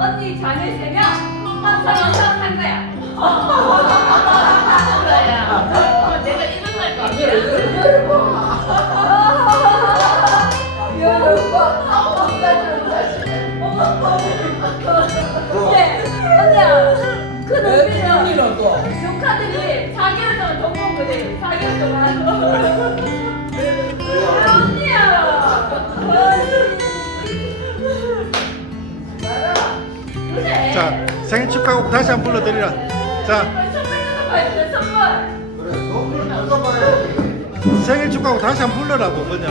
언니 자매 세 명, 합쳐서 한 거야. 거야. 축하하고 다시 한 번 불러드리라. 자. 생일 축하하고 다시 한 번 불러라고. 그냥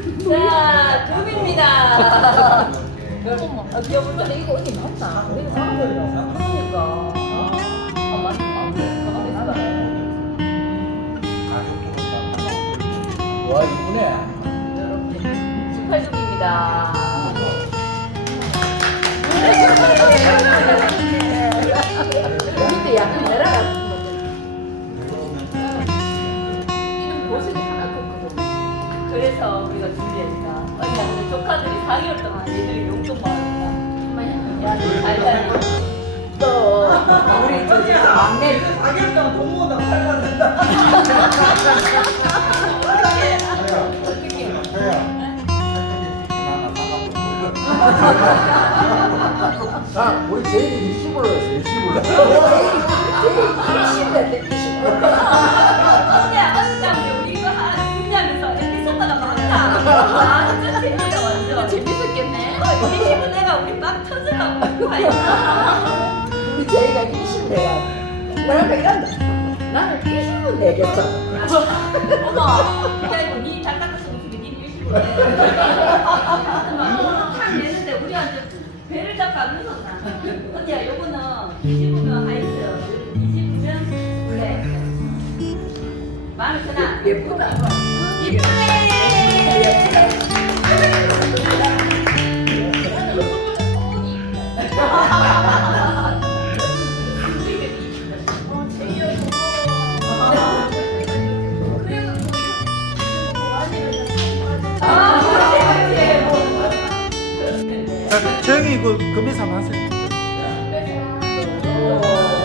자, 금입니다. 어머, 아, 귀여운데 이거 언니 맞나? 이거 사는. 그러니까. 아, 맞다. 아, 맞다. 와 이쁘네. 그래서 우리가 준비했다. 언니가 근데 조카들이 4개월 동안 얘들이 용돈 받았다. 잘 다니. 또 우리 저기 막내 자, 우리 제일이 20으로 했어. 20으로. 신대 신대. 언니야, 우리 내가 우리 막 터지라고 거야. 우리 제이가 20대가 나랑 이런다. 나는 20은 내겠어. 어머, 그리고 니 작가로서 무슨 니 일식으로 해. 탁 내는데 우리한테 배를 잡고 안 넣었나? 언니야, 요거는 뒤집으면? 예쁘다. 이쁘네! 저기 그 이거 금리삼 하세요. 네.